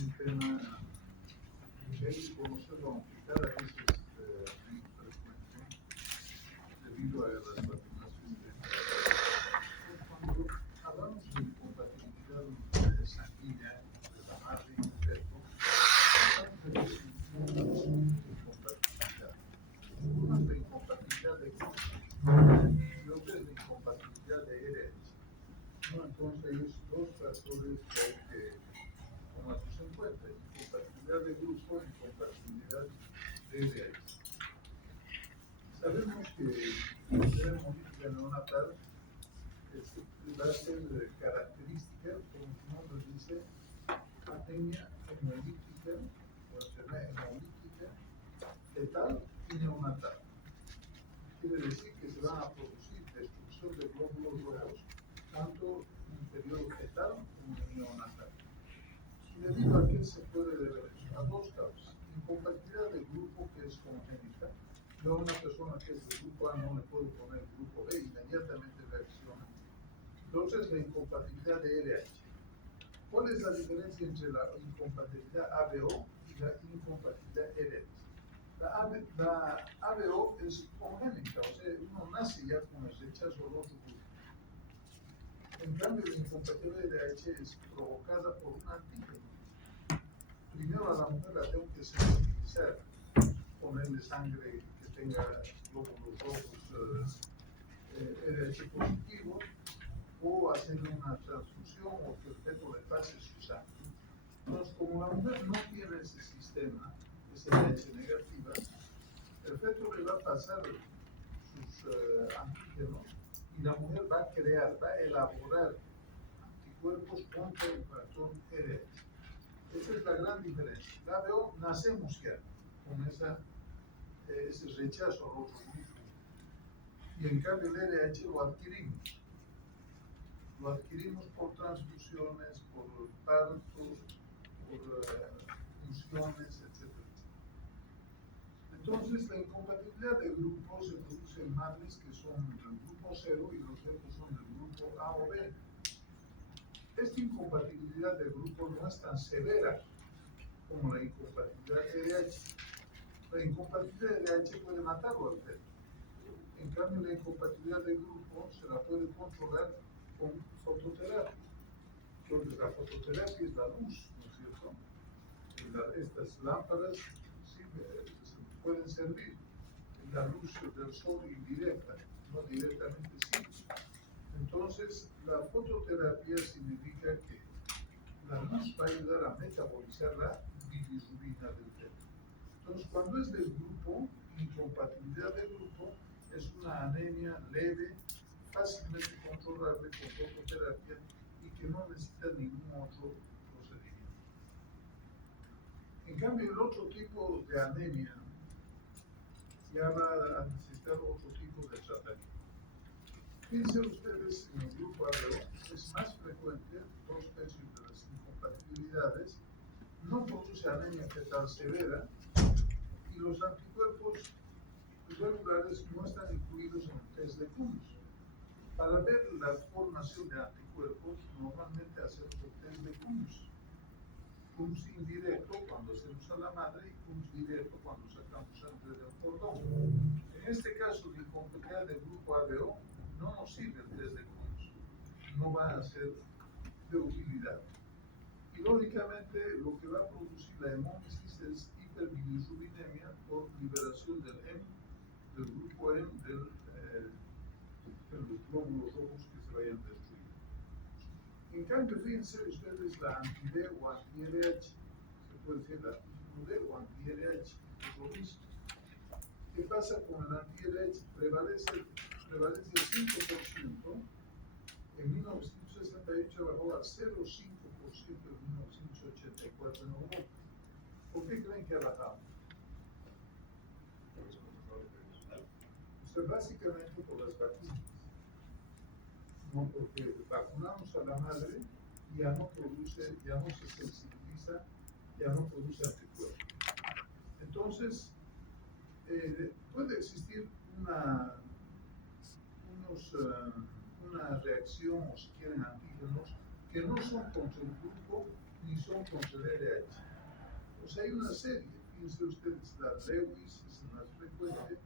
un tema que hay que conocerlo, aunque cada vez es menos frecuente debido a las vacunas sistémicas. Cuando hablamos de incompatibilidad sanguínea de la madre y el feto, estamos en definición de incompatibilidad. Una es la incompatibilidad de grupo y otra es la incompatibilidad de RH. ¿No? Entonces, hay dos factores que hay que tomarlos en cuenta: incompatibilidad de grupo y incompatibilidad de RH. Sabemos que la hemolítica neonatal va a ser característica, como su nombre dice, anemia hemolítica o enfermedad hemolítica fetal y neonatal. Quiere decir que se van a producir destrucción de glóbulos rojos tanto en un periodo fetal como en neonatal. Y debido a qué se puede deber eso? A dos causas: incompatibilidad de grupo, que es congénita. Yo a una persona que es del grupo A no le puedo poner grupo B, inmediatamente reacciona. Entonces, la incompatibilidad de RH. ¿Cuál es la diferencia entre la incompatibilidad ABO y la incompatibilidad RH? La ABO es congénita, o sea, uno nace ya con el rechazo al otro grupo. En cambio, la incompatibilidad de RH es provocada por un antígeno. Primero a la mujer la tengo que sensibilizar, ponerle sangre que tenga glóbulos rojos RH positivo, o hacerle una transfusión o que el feto le pase su sangre. Entonces, como la mujer no tiene ese sistema, ese RH negativa, el feto le va a pasar sus antígenos y la mujer va a crear, va a elaborar anticuerpos contra el factor RH. Esa es la gran diferencia. La ABO nacemos ya con ese rechazo al otro grupo. Y en cambio el RH lo adquirimos. Lo adquirimos por transfusiones, por partos, por funciones, etc. Entonces, la incompatibilidad de grupos se produce en madres que son del grupo 0 y los fetos son del grupo A o B. Esta incompatibilidad de grupo no es tan severa como la incompatibilidad RH. La incompatibilidad RH puede matarlo al feto. En cambio, la incompatibilidad de grupo se la puede controlar con fototerapia. Entonces, la fototerapia es la luz, ¿no es cierto? Estas lámparas sí, pueden servir. La luz del sol indirecta, no directamente sí. Entonces, la fototerapia significa que la luz va a ayudar a metabolizar la bilirrubina del feto. Entonces, cuando es del grupo, incompatibilidad del grupo, es una anemia leve, fácilmente controlable con fototerapia y que no necesita ningún otro procedimiento. En cambio, el otro tipo de anemia ya va a necesitar otro tipo de tratamiento. Fíjense ustedes, en el grupo ABO es más frecuente, 2/3 de las incompatibilidades, no produce anemia fetal severa y los anticuerpos regulares no están incluidos en el test de Coombs. Para ver la formación de anticuerpos, normalmente hacemos el test de Coombs. Coombs indirecto cuando hacemos a la madre y Coombs directo cuando sacamos sangre del cordón. En este caso, la incompatibilidad del grupo ABO no nos sirve el test de Coombs, no va a ser de utilidad. Y lógicamente lo que va a producir la hemólisis es hiperbilirrubinemia por liberación del grupo M de los glóbulos rojos que se vayan destruyendo. En cambio, fíjense ustedes la anti-D o anti-RH, se puede decir la anti-D o anti-RH, es lo mismo. ¿Qué pasa con el anti-RH? Prevalece el 5%, en 1968 bajó al 0,5% en 1984 en Europa. ¿Por qué creen que ha bajado? Pues básicamente por las vacunas. No, porque vacunamos a la madre y ya no se sensibiliza, ya no produce anticuerpos. Entonces, puede existir una reacción, o si quieren antígenos, que no son contra el grupo, ni son con LRH. Pues hay una serie, fíjense ustedes, la Lewis es más frecuente,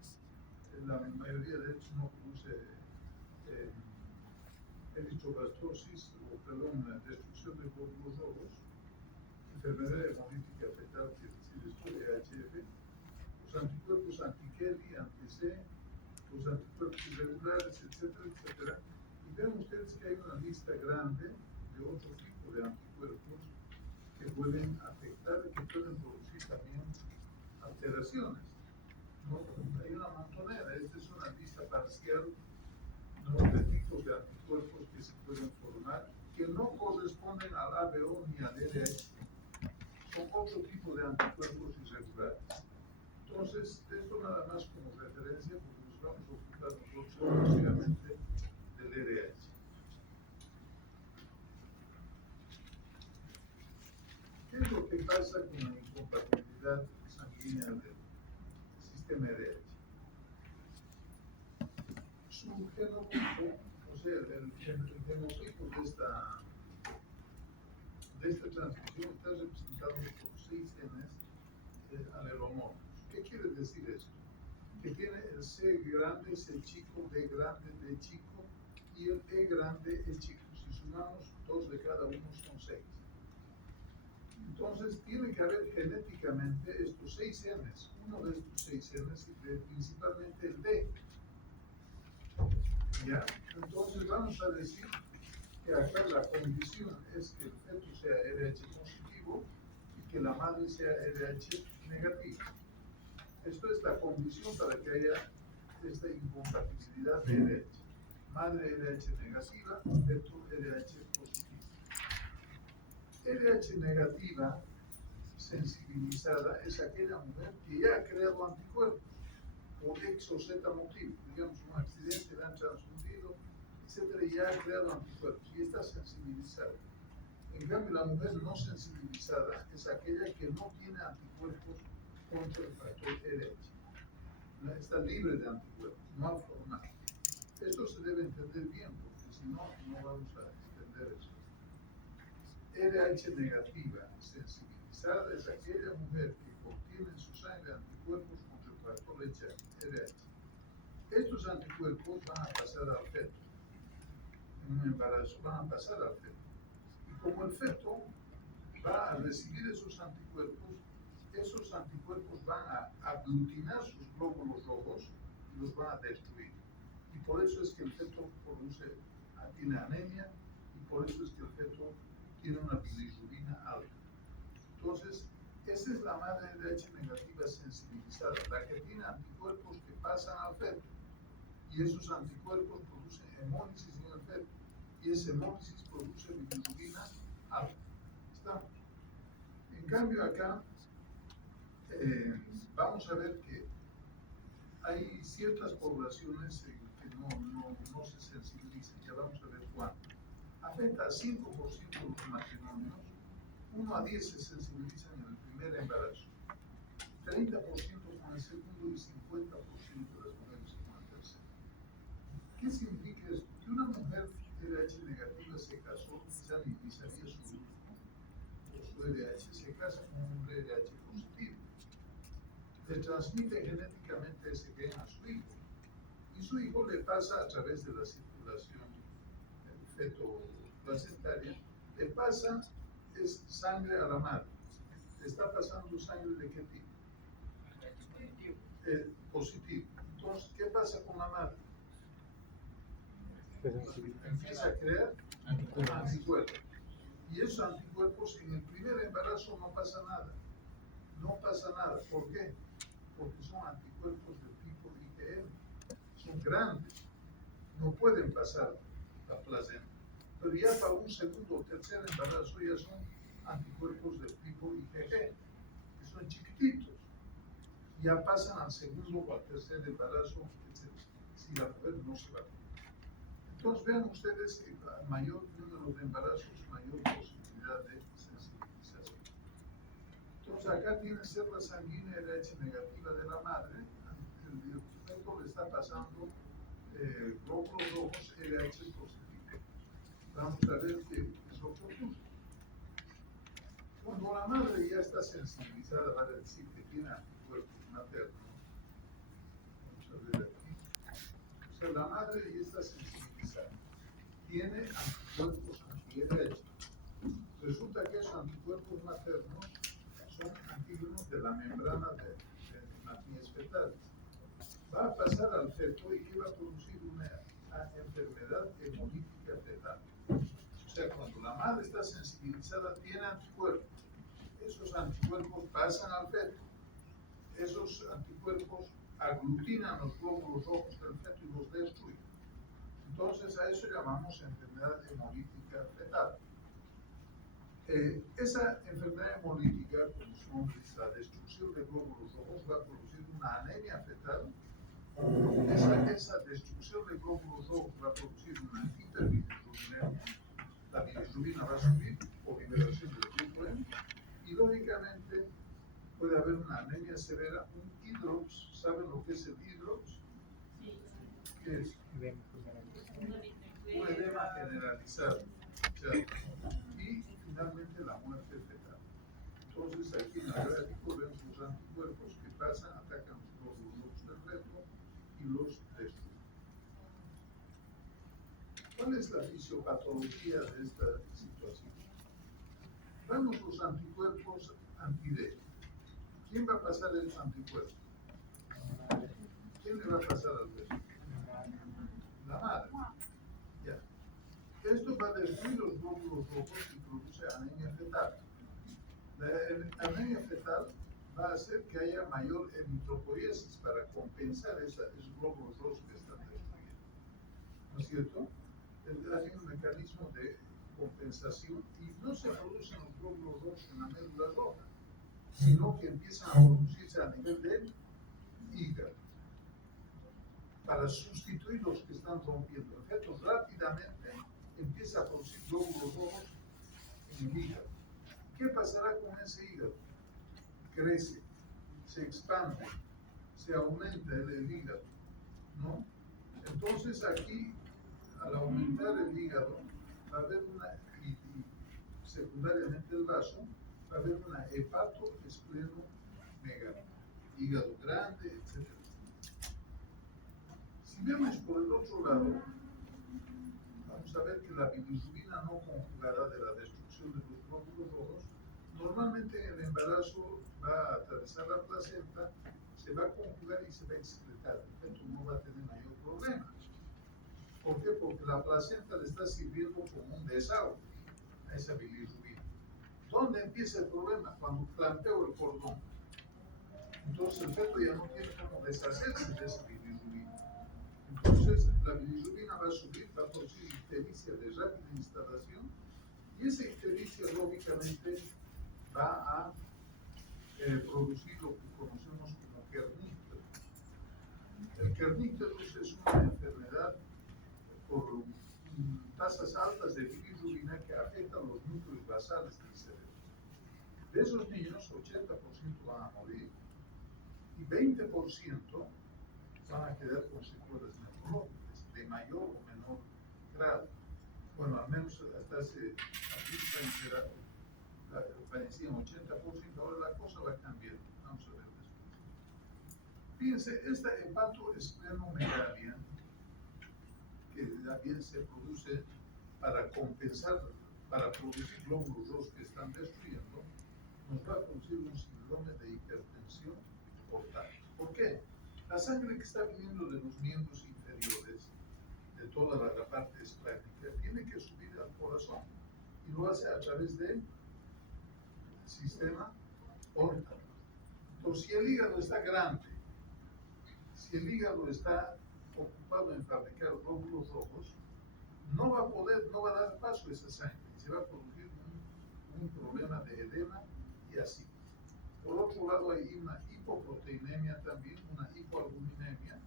la mayoría de hecho no produce eritroblastosis, o perdón, destrucción de glóbulos rojos, enfermedad hemolítica fetal, que es decir, esto de HF, los anticuerpos anti-Kelly, anti-C, los anticuerpos irregulares, etcétera, etcétera. Y vean ustedes que hay una lista grande de otro tipo de anticuerpos que pueden afectar y que pueden producir también alteraciones. ¿No? Hay una montonera, esta es una lista parcial, ¿no?, de tipos de anticuerpos que se pueden formar, que no corresponden al ABO ni al LH, son otro tipo de anticuerpos irregulares. Entonces, esto nada más como referencia, porque nos vamos a ocupar nosotros exclusivamente del LH. ¿Qué es lo que pasa con la incompatibilidad sanguínea del sistema LH? Su genotipo, o sea, el genotipo de esta transmisión está representado por 6 genes alelomorfos. ¿Qué quiere decir esto? Que tiene el C grande, C chico, D grande, D chico, y el E grande, E chico. Si sumamos 2 de cada uno son 6. Entonces, tiene que haber genéticamente estos 6 genes. Uno de estos 6 genes, principalmente el D. ¿Ya? Entonces, vamos a decir que acá la condición es que el feto sea RH positivo y que la madre sea RH negativa. Esto es la condición para que haya esta incompatibilidad de RH. Madre RH negativa, feto RH positivo. RH negativa sensibilizada es aquella mujer que ya ha creado anticuerpos por X o Z motivo, digamos un accidente, la han transfundido, etcétera, y ya ha creado anticuerpos y está sensibilizada. En cambio, la mujer no sensibilizada es aquella que no tiene anticuerpos contra el factor RH. Está libre de anticuerpos, no ha formado. Esto se debe entender bien, porque si no, no vamos a entender eso. RH negativa sensibilizada es aquella mujer que contiene en su sangre anticuerpos contra el factor RH. Estos anticuerpos van a pasar al feto. En un embarazo van a pasar al feto. Y como el feto va a recibir esos anticuerpos van a aglutinar sus glóbulos rojos y los van a destruir. Y por eso es que el feto tiene anemia, y por eso es que el feto tiene una bilirrubina alta. Entonces, esa es la madre RH negativa sensibilizada, la que tiene anticuerpos que pasan al feto. Y esos anticuerpos producen hemólisis en el feto. Y esa hemólisis produce bilirrubina alta. ¿Estamos? En cambio, acá vamos a ver que hay ciertas poblaciones que no se sensibilizan. Ya vamos a ver cuánto. Afecta al 5% de los matrimonios, 1 a 10 se sensibilizan en el primer embarazo, 30% con el segundo y 50% de las mujeres con el tercero. ¿Qué significa esto? Que una mujer RH negativa se casó, quizá iniciaría su grupo, o su RH, se casa con un hombre RH positivo. Le transmite genéticamente ese gen a su hijo. Y su hijo le pasa a través de la circulación feto-placentaria, le pasa sangre a la madre. Le está pasando sangre de qué tipo? Positivo. Entonces, ¿qué pasa con la madre? Empieza a crear anticuerpos. Y esos anticuerpos en el primer embarazo no pasa nada. No pasa nada. ¿Por qué? Porque son anticuerpos del tipo IgM. Son grandes. No pueden pasar la placenta. Pero ya para un segundo o tercer embarazo ya son anticuerpos del tipo IgG, que son chiquititos. Ya pasan al segundo o al tercer embarazo, etc. Si la mujer no se vacuna. Entonces vean ustedes que a mayor número de embarazos, mayor posibilidad de sensibilización. Entonces acá tiene célula sanguínea RH negativa de la madre, el feto le está pasando glóbulos rojos RH positivo. Vamos a ver qué es lo que ocurre. Cuando la madre ya está sensibilizada, vale decir que tiene anticuerpos maternos, vamos a ver aquí, o sea, la madre ya está sensibilizada, tiene anticuerpos anti-RH. Resulta que esos anticuerpos maternos son antígenos de la membrana de matriz fetales. Va a pasar al feto y que va a producir una enfermedad hemolítica fetal. O sea, cuando la madre está sensibilizada, tiene anticuerpos. Esos anticuerpos pasan al feto. Esos anticuerpos aglutinan los glóbulos rojos del feto y los destruyen. Entonces, a eso llamamos enfermedad hemolítica fetal. Esa enfermedad hemolítica, como su nombre dice, la destrucción de glóbulos rojos, va a producir una anemia fetal. Esa destrucción de glóbulos rojos va a producir una hiperbilirubinemia. La bilirrubina va a subir por liberación del grupo M y lógicamente puede haber una anemia severa, un hidrops. ¿Saben lo que es el hidrops? Sí. ¿Qué es? Un edema generalizado. Y finalmente la muerte fetal. Entonces aquí en el gráfico vemos los anticuerpos que pasan, atacan los glóbulos rojos del feto y los destruyen. ¿Cuál es la fisiopatología de esta situación? Vemos los anticuerpos anti-D. ¿Quién va a pasar el anticuerpo? ¿Quién le va a pasar al feto? La madre. Ya. Esto va a destruir los glóbulos rojos y produce anemia fetal. La anemia fetal va a hacer que haya mayor eritropoiesis para compensar esos glóbulos rojos que están destruyendo. ¿No es cierto? Hay un mecanismo de compensación y no se producen los glóbulos rojos en la médula roja, sino que empiezan a producirse a nivel del hígado para sustituir los que están rompiendo. El feto rápidamente empieza a producir glóbulos rojos en el hígado. ¿Qué pasará con ese hígado? Crece, se expande, se aumenta el hígado, ¿no? Entonces aquí, al aumentar el hígado, va a haber y secundariamente el vaso, va a haber una hepatoesplenomegalia, hígado grande, etc. Si vemos por el otro lado, vamos a ver que la bilirrubina no conjugada de la destrucción de los glóbulos rojos, normalmente en el embarazo va a atravesar la placenta, se va a conjugar y se va a excretar. El feto no va a tener mayor problema. ¿Por qué? Porque la placenta le está sirviendo como un desahogo a esa bilirrubina. ¿Dónde empieza el problema? Cuando clampeo el cordón. Entonces el feto ya no tiene cómo deshacerse de esa bilirrubina. Entonces la bilirrubina va a subir, va a producir ictericia de rápida instalación y esa ictericia lógicamente va a producir lo que conocemos como kernícteros. El kernícteros es una enfermedad por tasas altas de bilirrubina que afectan los núcleos basales del cerebro. De esos niños, 80% van a morir y 20% van a quedar con secuelas neurológicas de mayor o menor grado. Bueno, al menos hasta hace parecían 80%, ahora la cosa va cambiando. Vamos a ver después. Fíjense, esta hepatoesplenomegalia, que también se produce para compensar, para producir glóbulos rojos que están destruyendo, nos va a producir un síndrome de hipertensión portal. ¿Por qué? La sangre que está viniendo de los miembros inferiores, de toda la parte esplánica, tiene que subir al corazón y lo hace a través del sistema portal. Entonces, si el hígado está grande, si el hígado está ocupado en fabricar glóbulos rojos, no va a dar paso a esa sangre y se va a producir un problema de edema y así. Por otro lado, hay una hipoproteinemia también, una hipoalbuminemia,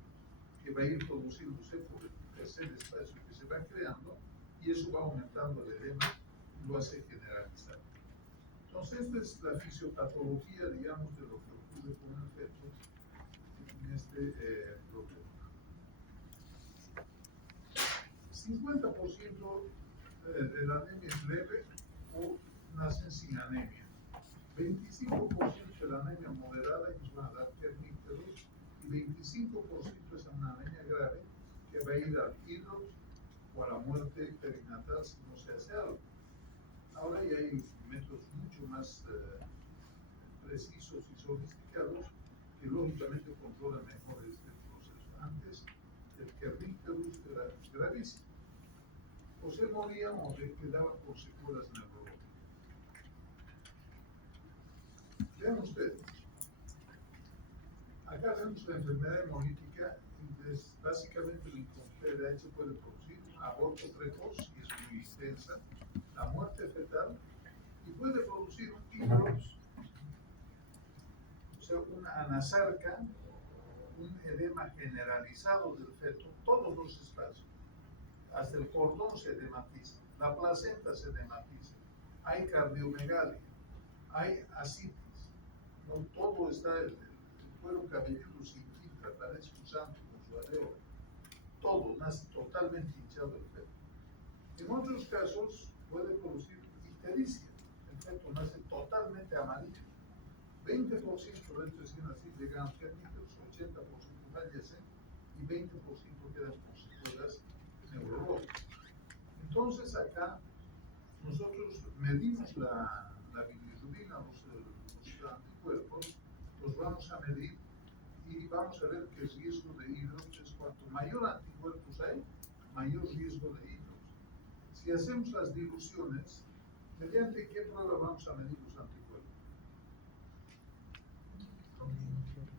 que va a ir produciéndose por el tercer espacio que se va creando y eso va aumentando el edema y lo hace generalizar. Entonces, esta es la fisiopatología, digamos, de lo que ocurre con el feto en este problema. 50% de la anemia es leve o nacen sin anemia. 25% de la anemia moderada y nos van a dar kernípteros, y 25% es una anemia grave que va a ir al hidrox o a la muerte perinatal si no se hace algo. Ahora ya hay métodos mucho más precisos y sofisticados que lógicamente controlan mejor este proceso. Antes el kernípterus era gravísimo. O se moría o se quedaba con secuelas neurológicas. Vean ustedes, acá vemos la enfermedad hemolítica y básicamente la incompleta se puede producir un aborto precoz, y es muy intensa, la muerte fetal, y puede producir un hidrox, o sea, una anasarca, un edema generalizado del feto, todos los espacios, hasta el cordón se edematiza, la placenta se edematiza, hay cardiomegalia, hay ascitis, ¿no? Todo está, el cuero cabelludo se infiltra, parece un santo con su areola, todo nace totalmente hinchado el feto. En otros casos puede producir ictericia, el feto nace totalmente amarillo, 20% de estos recién nacidos llegan a kernípteros, 80% fallecen y 20% quedan con secuelas neurológicas. Entonces acá nosotros medimos la bilirrubina, los anticuerpos, los vamos a medir y vamos a ver que el riesgo de hidrox es cuanto mayor anticuerpos hay, mayor riesgo de hidrox. Si hacemos las diluciones, ¿mediante qué prueba vamos a medir los anticuerpos?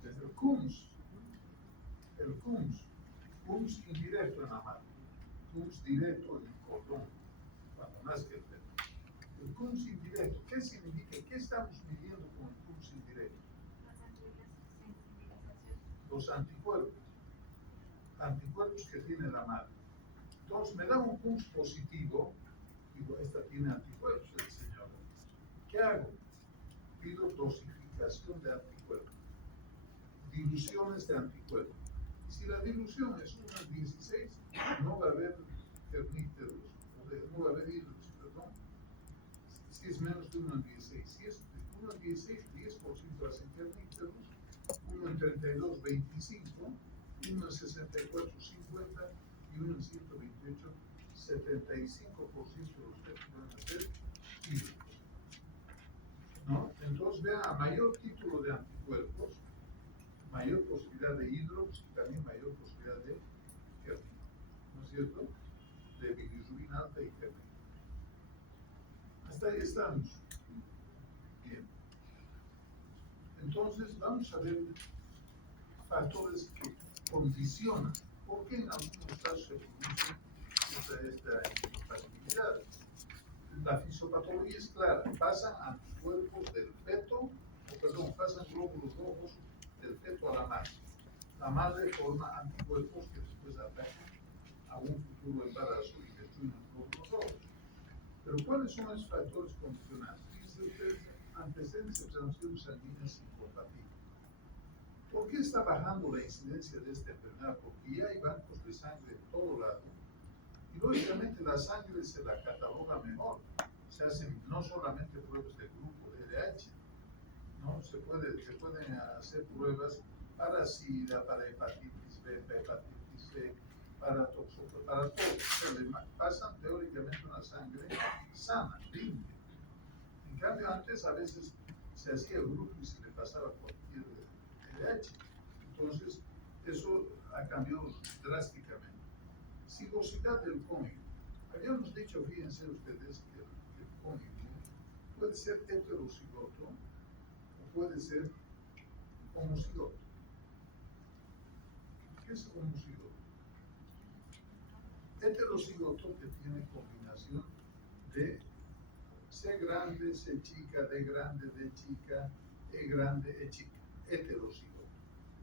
El CUMS. El CUMS indirecto en la mano, CUMS directo en el cordón, cuando nazca el feto. El CUMS indirecto, ¿qué significa? ¿Qué estamos midiendo con el CUMS indirecto? Los anticuerpos que tiene la madre. Entonces me da un CUMS positivo, digo, esta tiene anticuerpos, el señor. ¿Qué hago? Pido dosificación de anticuerpos, diluciones de anticuerpos. Y si la dilución es 1 en 16, no va a haber kernípteros, no va a haber hidrox, perdón. Si es menos de 1 en 16, si es 1 en 16, 10% hacen kernípteros, 1 en 32, 25, 1 en 64, 50 y 1 en 128, 75% de los fetos van a ser hidrox, ¿no? Entonces vean, a mayor título de anticuerpos, mayor posibilidad de hidrox y también mayor posibilidad de kernípteros, ¿no es cierto? De bilirrubina alta y kernípteros. Hasta ahí estamos. Bien. Entonces vamos a ver factores que condicionan por qué en algunos casos se produce esta incompatibilidad. La fisiopatología es clara, pasan anticuerpos del feto, pasan glóbulos rojos del feto a la madre. La madre forma anticuerpos que después atacan a un futuro embarazo y destruyen los glóbulos rojos. Pero ¿cuáles son esos factores condicionantes? Fíjense ustedes, antecedentes de transfusiones sanguíneas incompatibles. ¿Por qué está bajando la incidencia de esta enfermedad? Porque ya hay bancos de sangre de todo lado y lógicamente la sangre se la cataloga mejor. Se hacen no solamente pruebas de grupo de LH, ¿no? Se pueden hacer pruebas para SIDA, para hepatitis B, hepatitis C, para toxoplasma, para todo. Se le pasan teóricamente una sangre sana, limpia. En cambio, antes a veces se hacía el grupo y se le pasaba cualquier LH. Entonces, eso ha cambiado drásticamente. Sigosidad del cónyuge. Habíamos dicho, fíjense ustedes, que el cónyuge puede ser heterocigoto o puede ser homocigoto. ¿Qué es homocigoto? Heterocigoto que tiene combinación de C grande, C chica, D grande, D chica, E grande, E chica. Heterocigoto.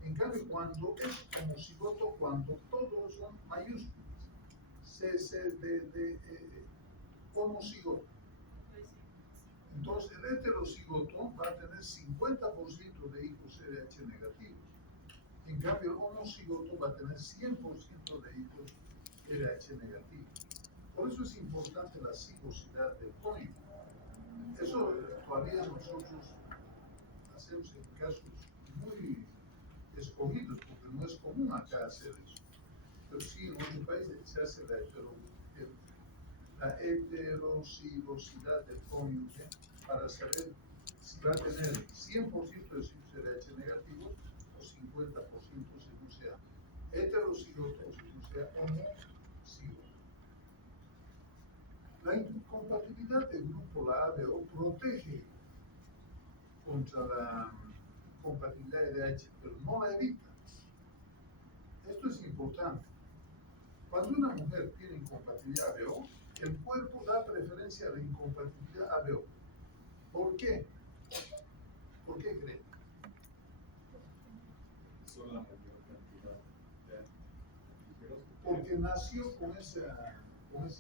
En cambio, cuando es homocigoto, cuando todos son mayúsculas, C, C, D, D, E, homocigoto. Entonces, el heterocigoto va a tener 50% de hijos RH negativos. En cambio, el homocigoto va a tener 100% de hijos RH negativos. Por eso es importante la sigosidad del cónyuge. Eso todavía nosotros hacemos en casos muy escogidos, porque no es común acá hacer eso. Pero sí, en otros países se hace la heterocigosidad del cónyuge para saber si va a tener 100% de ciclos RH negativos o 50% según sea heterocigoto o según sea homocigoto. La incompatibilidad del grupo, la ABO, protege contra la compatibilidad de RH, pero no la evita. Esto es importante. Cuando una mujer tiene incompatibilidad ABO, el cuerpo da preferencia a la incompatibilidad ABO. ¿Por qué? ¿Por qué creen? Son la mayor cantidad de antígenos. Porque nació con esa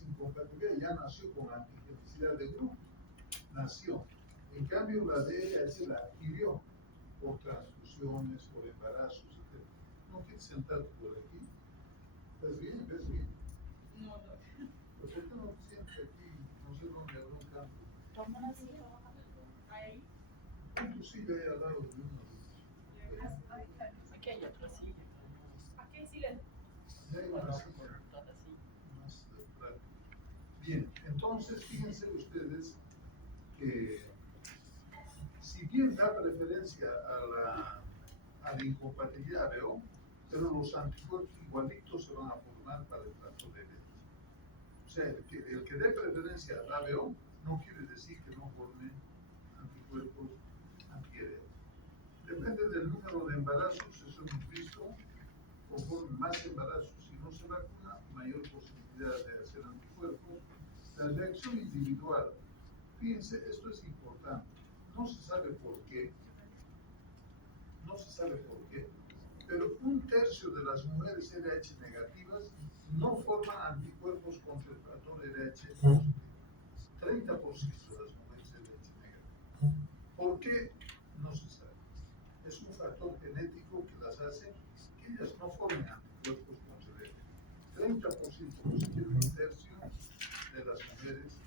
incompatibilidad, ya nació con la antigenicidad de grupo. Nació. En cambio, la DRH la adquirió por transfusiones, por embarazos, etc. ¿No quieres sentarte por aquí? ¿Ves bien? ¿Ves bien? No. ¿Por qué no te sientes aquí? No sé dónde habrá un campo. Toma así. Ahí. Tu silla ahí al lado de una. Aquí hay otra silla. Aquí hay silencio. Ya hay una silla más práctica. Bien, entonces fíjense ustedes que si bien da preferencia a la incompatibilidad ABO, pero los anticuerpos igualitos se van a formar para el factor de Leche. O sea, el que dé preferencia al ABO no quiere decir que no forme anticuerpos anti-RH. Depende del número de embarazos, eso hemos visto, conforme más embarazos, si no se vacuna, mayor posibilidad de hacer anticuerpos. La reacción individual, fíjense, esto es importante, no se sabe por qué, pero 1/3 de las mujeres RH negativas no forman anticuerpos contra el factor RH positivo. 30% de las mujeres RH negativas. ¿Por qué? No se sabe. Es un factor genético que las hace que ellas no formen anticuerpos contra el RH. 30%, es decir, 1/3 de las mujeres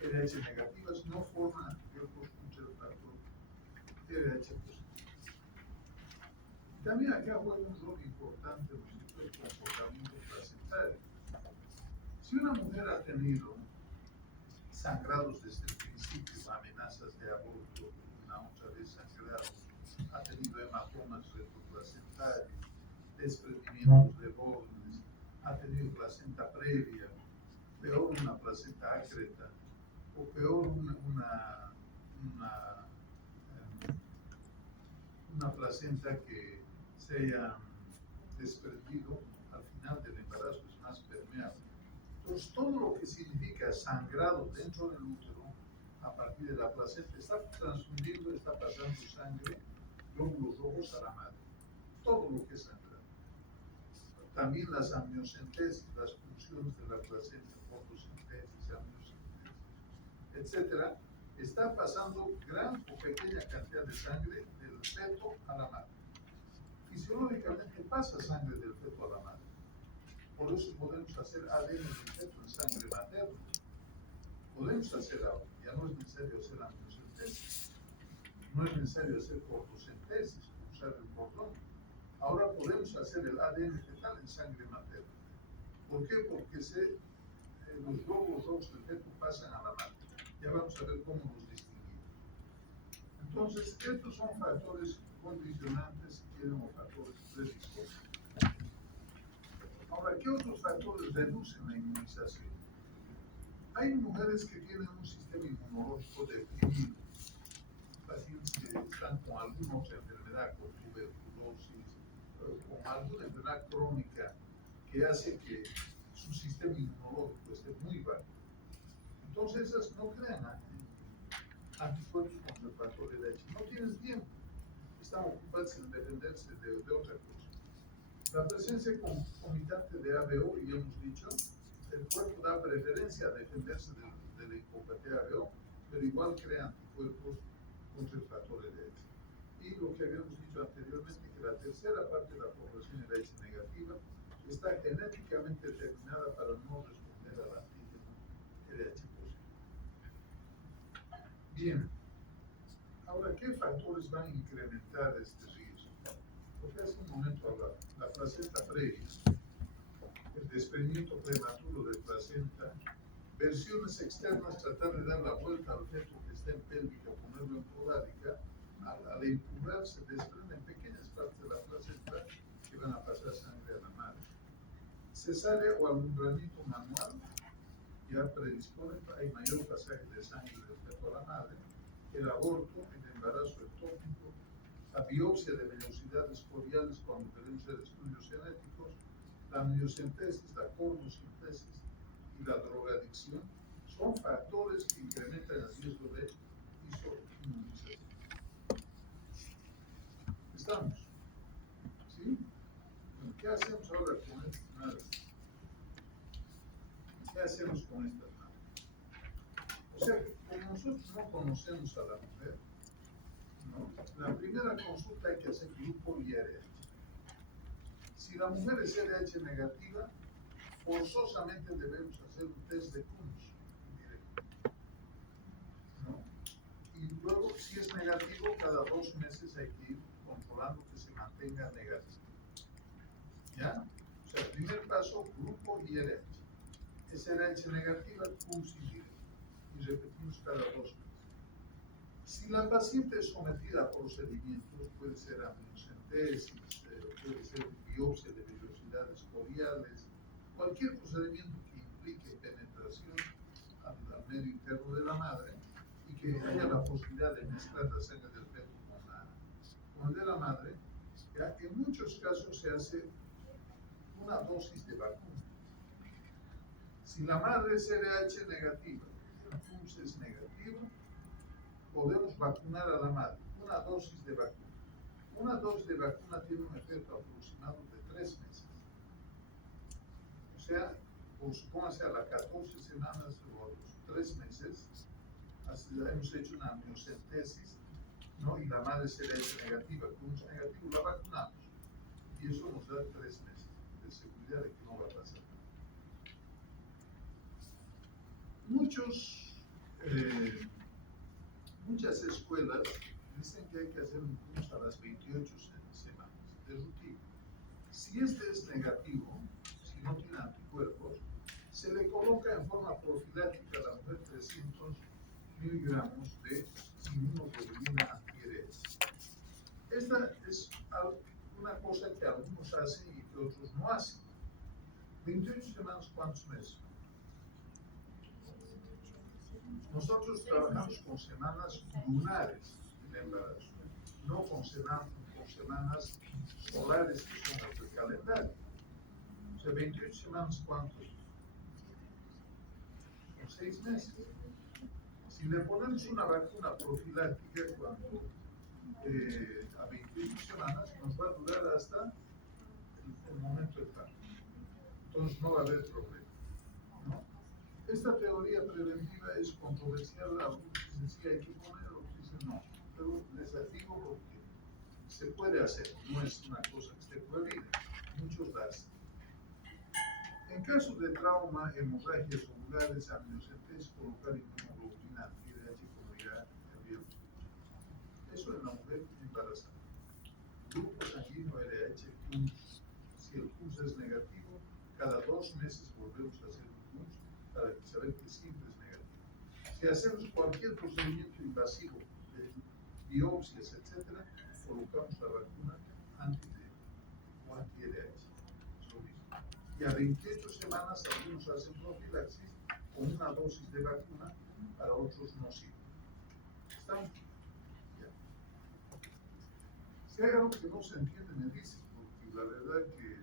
RH negativas no forman anticuerpos contra el factor RH positivo. También acá juega un rol importante el comportamiento placentario. Si una mujer ha tenido sangrados desde el principio, amenazas de aborto, una otra vez sangrados, ha tenido hematomas retroplacentarios, desprendimientos de bordes, ha tenido placenta previa, peor una placenta ácreta, o peor una placenta que se haya desprendido al final del embarazo, es más permeable. Entonces, todo lo que significa sangrado dentro del útero, a partir de la placenta, está transfundiendo, está pasando sangre, glóbulos rojos a la madre. Todo lo que es sangrado. También las amniocentesis, las funciones de la placenta, fotosintesis, amniocentesis, etcétera, está pasando gran o pequeña cantidad de sangre del feto a la madre. Fisiológicamente pasa sangre del feto a la madre. Por eso podemos hacer ADN del feto en sangre materna. Podemos hacer ahora, ya no es necesario hacer amniocentesis, no es necesario hacer fotosintesis, usar el cordón. Ahora podemos hacer el ADN fetal en sangre materna. ¿Por qué? Porque los glóbulos rojos del feto pasan a la madre. Ya vamos a ver cómo los distinguimos. Entonces, estos son factores condicionantes, si quieren, o factores predispostos. Ahora, ¿qué otros factores reducen la inmunización? Hay mujeres que tienen un sistema inmunológico deprimido, pacientes que están con alguna otra enfermedad, con tuberculosis, con alguna enfermedad crónica que hace que su sistema inmunológico esté muy bajo. Entonces, esas no crean anticuerpos contra el factor de Leche. No tienen tiempo. Están ocupados en defenderse de otra cosa. La presencia concomitante de ABO, y hemos dicho, el cuerpo da preferencia a defenderse de la incompatibilidad ABO, pero igual crea anticuerpos contra el factor de Leche. Y lo que habíamos dicho anteriormente, que la tercera parte de la población de Leche negativa está genéticamente determinada para no responder al antígeno RH positivo. Bien, Ahora, ¿qué factores van a incrementar este riesgo? Porque hace un momento hablaba, la placenta previa, el desprendimiento prematuro de placenta, versiones externas, tratar de dar la vuelta al feto que está en pélvica, ponerlo en podálica, al empujar se desprenden pequeñas partes de la placenta que van a pasar sangre a la madre. Cesárea o alumbramiento manual ya predispone, hay mayor pasaje de sangre del feto a la madre, el aborto, el embarazo ectópico, la biopsia de vellosidades coriales cuando queremos hacer estudios genéticos, la amniocentesis, la cornocentesis y la drogadicción son factores que incrementan el riesgo de isoinmunización. ¿Estamos? ¿Sí? ¿Qué hacemos ahora con estas madres? ¿Qué hacemos con estas madres? O sea, como nosotros no conocemos a la mujer, ¿no? La primera consulta hay que hacer grupo y RH. Si la mujer es RH negativa, forzosamente debemos hacer un test de Coombs directo, ¿no? Y luego, si es negativo, cada 2 meses hay que ir controlando que se mantenga negativo. ¿Ya? O sea, el primer paso, grupo y RH. Es RH negativa, Coombs indirecto. Y repetimos cada 2 meses. Si la paciente es sometida a procedimientos, puede ser amniocentesis, puede ser biopsia de vellosidades coriales, cualquier procedimiento que implique penetración al medio interno de la madre y que haya la posibilidad de mezclar la sangre del feto con el de la madre, ya en muchos casos se hace una dosis de vacuna. Si la madre es RH negativa, el Coombs es negativo, podemos vacunar a la madre, una dosis de vacuna. Una dosis de vacuna tiene un efecto aproximado de 3 meses. O sea, supóngase a las 14 semanas o a los 3 meses, hemos hecho una amniocentesis, ¿no? Y la madre será negativa, con un negativo la vacunamos. Y eso nos da 3 meses de seguridad de que no va a pasar nada. Muchas escuelas dicen que hay que hacer un curso a las 28 semanas de rutina. Si este es negativo, si no tiene anticuerpos, se le coloca en forma profiláctica a la mujer 300 miligramos de inmunoglobulina anti-RH. Esta es una cosa que algunos hacen y que otros no hacen. 28 semanas, ¿cuántos meses? Nosotros trabajamos con semanas lunares del embarazo, no con semanas solares que son las del calendario. O sea, 28 semanas, ¿cuántos? Son 6 meses. Si le ponemos una vacuna profiláctica cuando a 28 semanas, nos va a durar hasta el momento del parto. Entonces no va a haber problema, ¿no? Esta teoría preventiva es controversial, algunos dicen sí hay que ponerlo, otros dicen no, pero les digo porque se puede hacer, no es una cosa que esté prohibida, muchos la hacen. En caso de trauma, hemorragias ovulares, amniocentesis, colocar inmunoglobulina anti-RH como ya habíamos dicho. Eso en la mujer embarazada. Grupo sanguíneo RH, Coombs. Si el Coombs es negativo, cada 2 meses volvemos a hacer un Coombs para saber que siempre es negativo. Si hacemos cualquier procedimiento invasivo de biopsias, etc., colocamos la vacuna anti-RH. Y a 28 semanas algunos hacen profilaxis con una dosis de vacuna, para otros no sirve. ¿Estamos? Ya. Si hay algo que no se entiende, me dicen, porque la verdad que...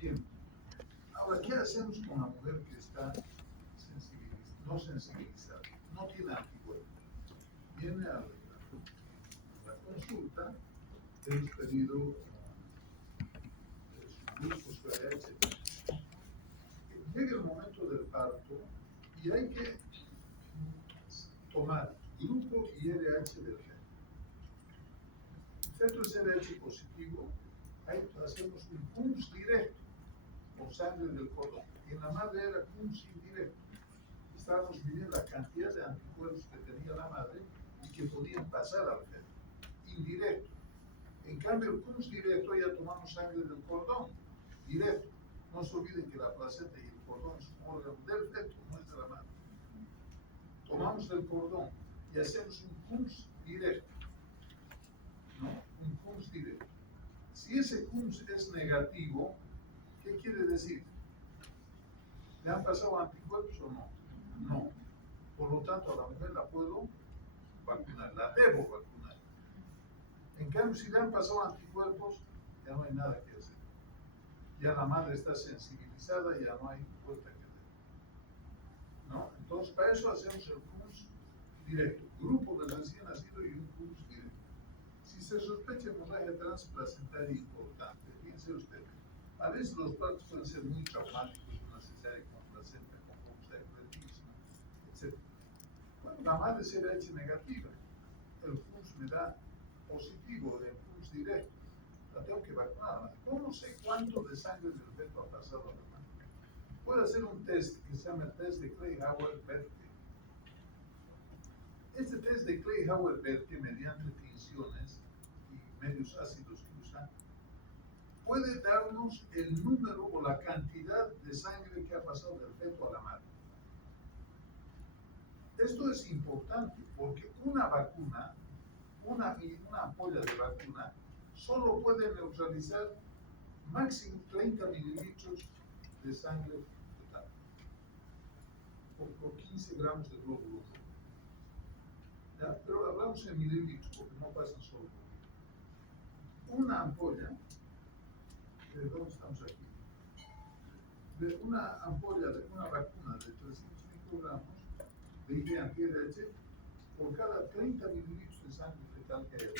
Bien. Ahora, ¿qué hacemos con la mujer que está no sensibilizada? No tiene anticuerpos. Viene a la consulta, hemos pedido su grupo, su RH, etc. Llega el momento del parto y hay que tomar grupo y RH del feto. El feto es RH positivo, ahí hacemos un Coombs directo con sangre del cordón. En la madre era Coombs indirecto. Estábamos midiendo la cantidad de anticuerpos que tenía la que podían pasar al feto, indirecto. En cambio, el CUMS directo ya tomamos sangre del cordón, directo. No se olviden que la placenta y el cordón es un órgano del feto, no es de la madre. Tomamos el cordón y hacemos un CUMS directo, ¿no? Un CUMS directo. Si ese CUMS es negativo, ¿qué quiere decir? ¿Le han pasado anticuerpos o no? No. Por lo tanto, a la mujer la puedo vacunar, la debo vacunar. En cambio, si le han pasado anticuerpos, ya no hay nada que hacer. Ya la madre está sensibilizada, ya no hay vuelta que dar. ¿No? Entonces, para eso hacemos el CUMS directo. Grupo de recién nacido y un CUMS directo. Si se sospecha hemorragia transplacentaria importante, fíjense ustedes, a veces los partos pueden ser muy traumáticos, una cesárea con placenta, con obstáculos, etc. Bueno, la madre se ve hecha negativa, el CUMS me da positivo, el CUMS directo, la tengo que vacunar. ¿Cómo sé cuánto de sangre del feto ha pasado a la madre? Puedo hacer un test que se llama el test de Kleihauer-Betke. Este test de Kleihauer-Betke, mediante tinciones y medios ácidos que usan, puede darnos el número o la cantidad de sangre que ha pasado del feto a la madre. Esto es importante porque una vacuna, una ampolla de vacuna, solo puede neutralizar máximo 30 mililitros de sangre fetal por 15 gramos de glóbulo rojo. ¿Ya? Pero hablamos en mililitros porque no pasan solo. Una ampolla, ¿de dónde estamos aquí? De una ampolla, de una vacuna de 300 microgramos de IG anti-RH por cada 30 mililitros de sangre fetal que haya.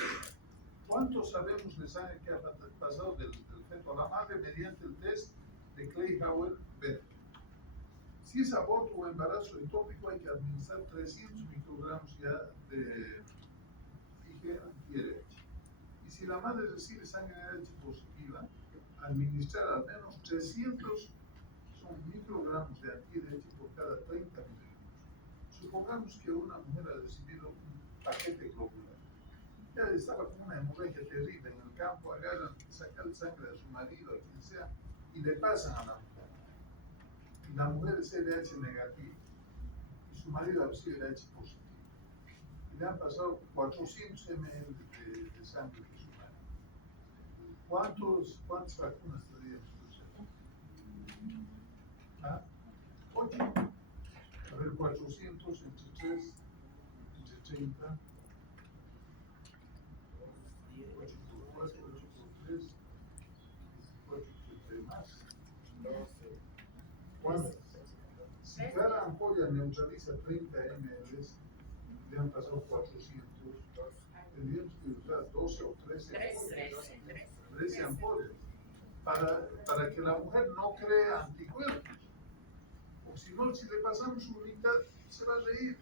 ¿Cuánto sabemos de sangre que ha pasado del feto a la madre mediante el test de Kleihauer-Betke? Si es aborto o embarazo ectópico, hay que administrar 300 microgramos ya de IG anti-RH. Y si la madre recibe sangre RH positiva, administrar al menos 300 microgramos de anti-RH por cada 30 mililitros. Supongamos que una mujer ha recibido un paquete globular. Ya estaba con una hemorragia terrible en el campo, agarran, sacan sangre a su marido, a quien sea, y le pasan a la mujer. Y la mujer es LH negativo, y su marido ha recibido LH positivo. Y le han pasado 400 ml de sangre de su marido. ¿Cuántas vacunas tendríamos que usar? ¿Ah? 8. A ver, 400 entre 3, entre 30. 8 por 4, 8 por 3, 4 entre más. ¿Cuántas? Si cada ampolla neutraliza 30 ml, le han pasado 400, tendríamos que usar 12 o 13 ampollas. 13 ampollas. Para que la mujer no cree anticuerpos. O si no, si le pasamos un mitad, se va a reír.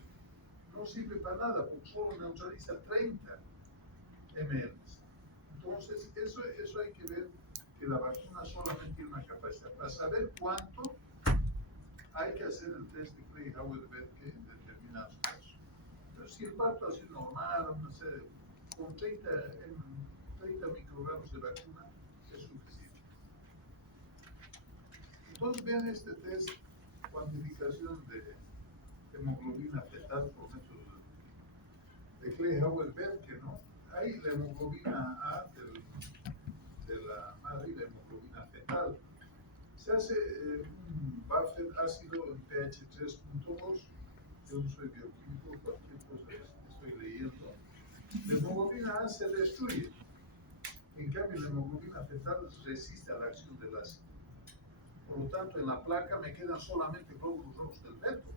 No sirve para nada, porque solo neutraliza 30 ml. Entonces, eso hay que ver, que la vacuna solamente tiene una capacidad. Para saber cuánto, hay que hacer el test de Kleihauer-Betke en determinados casos. Pero si el parto ha sido normal, con 30 microgramos de vacuna, es suficiente. Entonces, vean este test, cuantificación de hemoglobina fetal por método de Kleihauer-Betke, ¿no? Ahí la hemoglobina A de la madre y la hemoglobina fetal. Se hace un buffer ácido en pH 3.2. Yo no soy bioquímico, cualquier cosa que estoy leyendo. La hemoglobina A se destruye. En cambio, la hemoglobina fetal resiste a la acción del ácido. Por lo tanto, en la placa me quedan solamente glóbulos rojos del feto,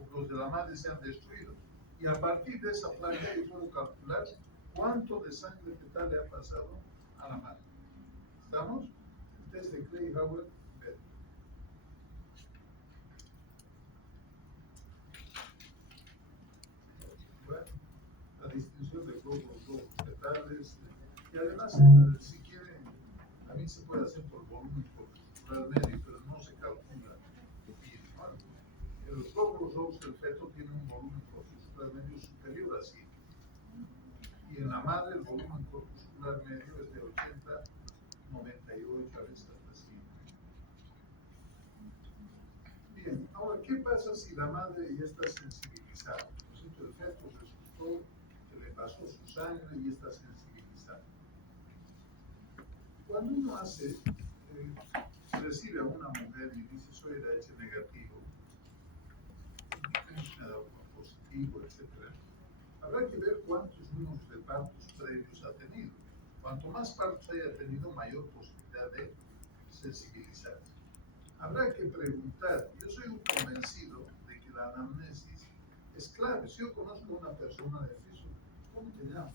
o los de la madre se han destruido. Y a partir de esa placa yo puedo calcular cuánto de sangre fetal le ha pasado a la madre. ¿Estamos? El test de Kleihauer-Betke. Bueno, la distinción de glóbulos rojos fetales. Y además, si quieren, también se puede hacer por volumen corporal medio, pero no se calcula. Bueno, los glóbulos rojos del feto tienen un volumen corporal medio superior a 100. y en la madre el volumen corpuscular medio es de 80, 98, a veces hasta 100. Bien, ahora, ¿qué pasa si la madre ya está sensibilizada? ¿No es cierto? El feto resultó que le pasó su sangre y está sensibilizada. Cuando uno recibe a una mujer y dice soy RH negativo, me da uno positivo, etc., habrá que ver cuántos números de partos previos ha tenido. Cuanto más partos haya tenido, mayor posibilidad de sensibilizarse. Habrá que preguntar. Yo soy un convencido de que la anamnesis es clave. Si yo conozco a una persona de piso, ¿cómo te llamas?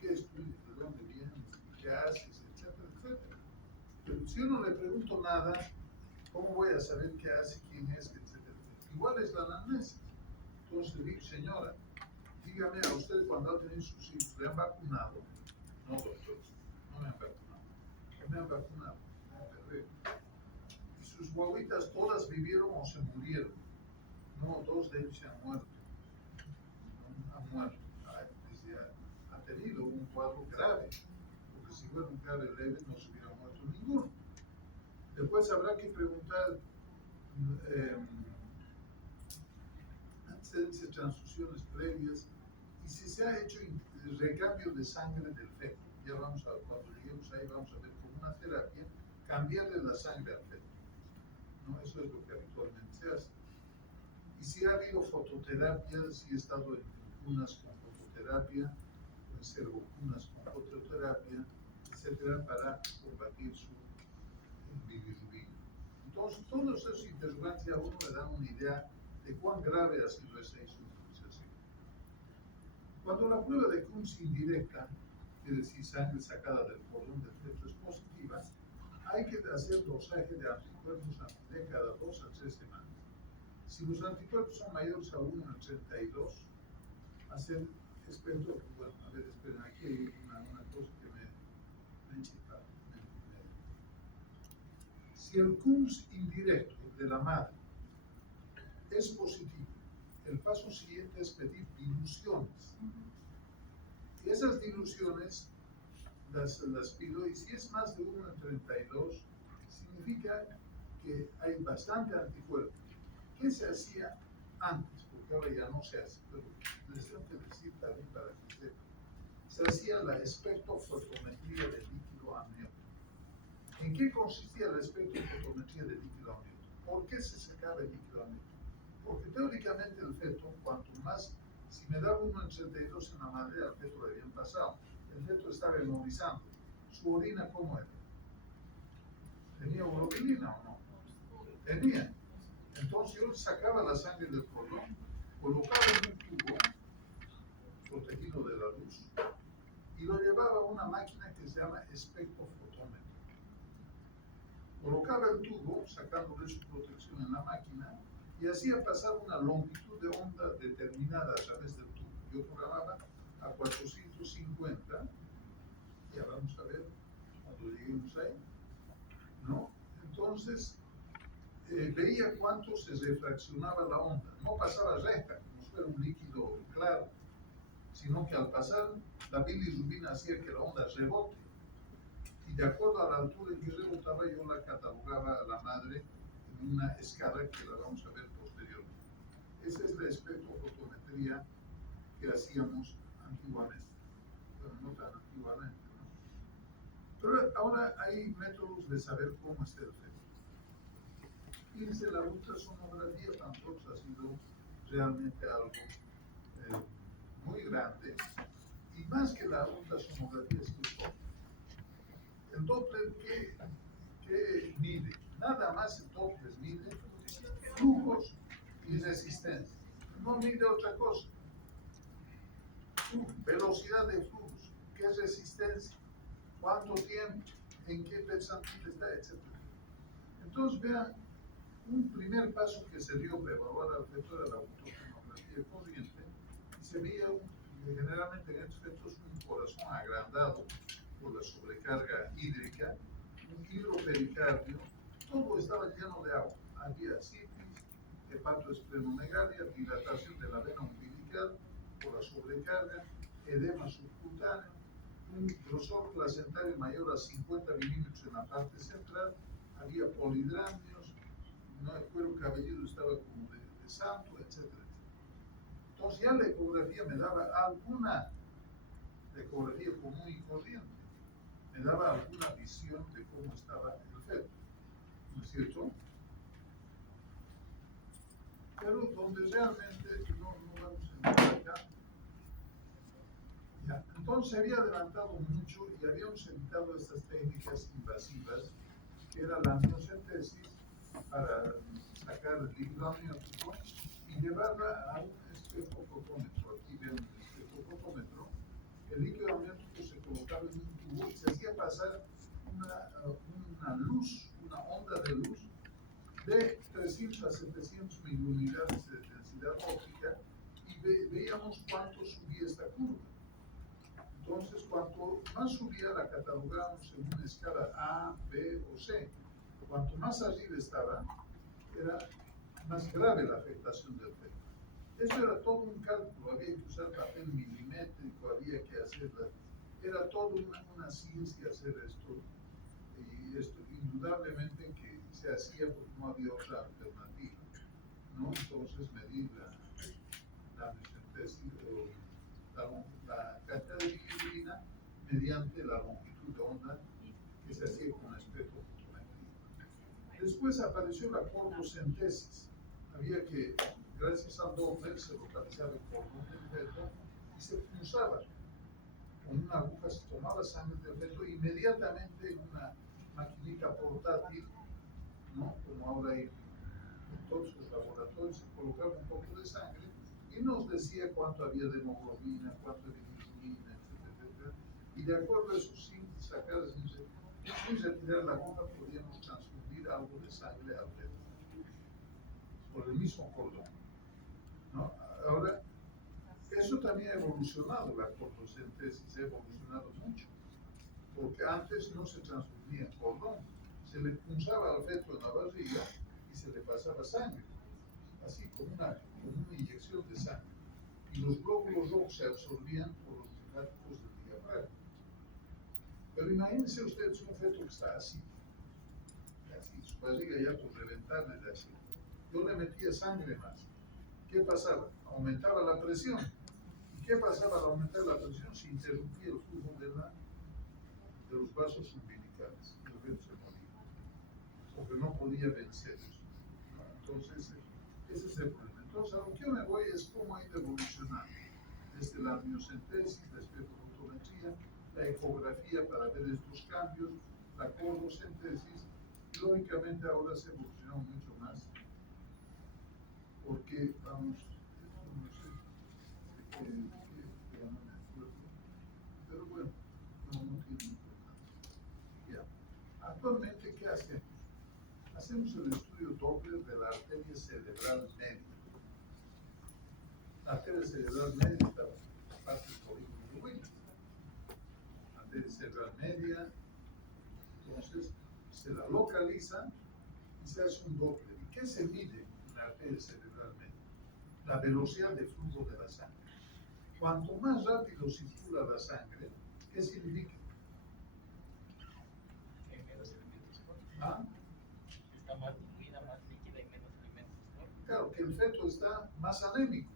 ¿Qué estudias? ¿De dónde vienes? ¿Qué haces? Etcétera, etcétera. Pero si yo no le pregunto nada, ¿cómo voy a saber qué hace, quién es, etcétera? Igual es la anamnesis. Entonces le digo, señora, dígame a usted cuando ha tenido sus hijos, ¿le han vacunado? No, doctor, no me han vacunado. ¿No me han vacunado? Perfecto. ¿Y sus guaguitas todas vivieron o se murieron? No, dos de ellos se han muerto. No, han muerto. Ha tenido un cuadro grave, porque si fuera un grave leve no se hubiera muerto ninguno. Después habrá que preguntar antecedentes de transfusiones previas y si se ha hecho recambio de sangre del feto. Ya vamos a, cuando lleguemos ahí, vamos a ver como una terapia, cambiarle la sangre al feto. ¿No? Eso es lo que habitualmente se hace. Y si ha habido fototerapia, si ha estado en cunas con fototerapia, pueden ser vacunas con fototerapia, etcétera, para combatir su bilirrubina. Entonces, todos esos interrogantes a uno le dan una idea de cuán grave ha sido esa insuficiencia. Cuando la prueba de Kunz indirecta, es decir, sangre sacada del cordón del feto, es positiva, hay que hacer dosaje de anticuerpos anti-D cada 2 a 3 semanas. Si los anticuerpos son mayores a 1 en 32, hacer espectro, bueno, a ver, esperen, aquí hay una cosa que me he chipado. Si el Kunz indirecto de la madre es positivo, el paso siguiente es pedir diluciones. Y esas diluciones las pido, y si es más de 1 en 32, significa que hay bastante anticuerpo. ¿Qué se hacía antes? Porque ahora ya no se hace, pero les tengo que decir también para que sepan. Se hacía la espectrofotometría del líquido amniótico. ¿En qué consistía la espectrofotometría del líquido amniótico? ¿Por qué se sacaba el líquido amniótico? Porque teóricamente el feto, cuanto más, si me daba 1 en 32 en la madre, al feto le habían pasado. El feto estaba hemorizando. ¿Su orina cómo era? ¿Tenía urobilina o no? Tenía. Entonces yo sacaba la sangre del cordón, colocaba en un tubo protegido de la luz y lo llevaba a una máquina que se llama espectrofotómetro. Colocaba el tubo, sacándole su protección en la máquina, y hacía pasar una longitud de onda determinada a través del tubo. Yo programaba a 450, ya vamos a ver cuando lleguemos ahí, ¿no? Entonces, veía cuánto se refraccionaba la onda. No pasaba recta, como si fuera un líquido claro, sino que al pasar, la bilirrubina hacía que la onda rebote. Y de acuerdo a la altura en que rebotaba, yo la catalogaba a la madre en una escala que la vamos a ver posteriormente. Esa es la espectrofotometría que hacíamos antiguamente. Bueno, no tan antiguamente, ¿no? Pero ahora hay métodos de saber cómo está el feto. Fíjense, la ultrasonografía tampoco ha sido realmente algo muy grande, y más que la ultrasonografía es el Doppler. El Doppler, ¿qué mide? Nada más el Doppler mide flujos y resistencia. No mide otra cosa. Velocidad de flujos, qué resistencia, cuánto tiempo, en qué percentil está, etc. Entonces, vean, un primer paso que se dio para evaluar al feto era la ultrasonografía corriente, y se veía generalmente en estos fetos un corazón agrandado por la sobrecarga hídrica, un hidropericardio, todo estaba lleno de agua. Había citis, hepatoesplenomegalia, dilatación de la vena umbilical por la sobrecarga, edema subcutáneo, un grosor placentario mayor a 50 milímetros en la parte central, había polidramios, ¿no? El cuero cabelludo estaba como de santo, etcétera. Entonces ya la ecografía me daba alguna, la ecografía común y corriente, me daba alguna visión de cómo estaba el feto, ¿no es cierto? Pero donde realmente no vamos a entrar acá. Ya. Entonces se había adelantado mucho y habíamos evitado estas técnicas invasivas, que era la amniocentesis para sacar el líquido amniótico y llevarla a un espejofotómetro. Aquí ven un espejofotómetro. El líquido amniótico se colocaba en un tubo y se hacía pasar una luz, una onda de luz de 300 a 700 miliunidades de densidad óptica y veíamos cuánto subía esta curva. Entonces, cuanto más subía, la catalogábamos en una escala A, B o C. Cuanto más arriba estaba, era más grave la afectación del feto. Eso era todo un cálculo, había que usar papel milimétrico, había que hacerla. Era toda una ciencia hacer esto. Y esto indudablemente que se hacía porque no había otra alternativa, ¿no? Entonces medir la amniocentesis o la cantidad de bilirrubina mediante la longitud de onda que se hacía con espejofotometría. Después apareció la cordocentesis. Había que, gracias al Doppler, se localizaba el cordón del feto y se punzaba. Con una aguja se tomaba sangre del feto e inmediatamente en una maquinita portátil, ¿no? Como ahora hay en todos los laboratorios, se colocaba un poco de sangre y nos decía cuánto había de hemoglobina, cuánto de bilirrubina, etcétera, etcétera. Y de acuerdo a eso, sin sacar, sin retirar la aguja, podíamos transfundir algo de sangre al feto por el mismo cordón, ¿no? Ahora, eso también ha evolucionado, la cordocentesis ha evolucionado mucho, porque antes no se transfundía en cordón, se le punzaba al feto en la barriga y se le pasaba sangre, así como una inyección de sangre. Y los glóbulos rojos se absorbían por los linfáticos del diafragma. Pero imagínense ustedes un feto que está así, su barriga ya por reventarle de así. Yo le metía sangre más. ¿Qué pasaba? Aumentaba la presión. ¿Y qué pasaba al aumentar la presión? Se interrumpía el flujo de los vasos umbilicales. El feto se moría. Porque no podía vencer eso. Entonces, ese es el problema. Entonces, a lo que yo me voy es cómo ha ido evolucionando. Desde la amniocentesis, la espejofotometría, la ecografía para ver estos cambios, la cordocentesis, y lógicamente ahora se evolucionó mucho más. Porque, vamos, no sé, pero bueno, no tiene importancia. Ya. Actualmente, ¿qué hacemos? Hacemos el estudio Doppler de la arteria cerebral media. La arteria cerebral media está en parte del polígono de Willis. Arteria cerebral media, entonces se la localiza y se hace un Doppler. ¿Y qué se mide en la arteria cerebral media? La velocidad de flujo de la sangre. Cuanto más rápido circula la sangre, ¿qué significa? Hay menos elementos, ¿no? ¿Ah? Está más diluida, más líquida y menos alimentos, ¿no? Claro, que el feto está más anémico,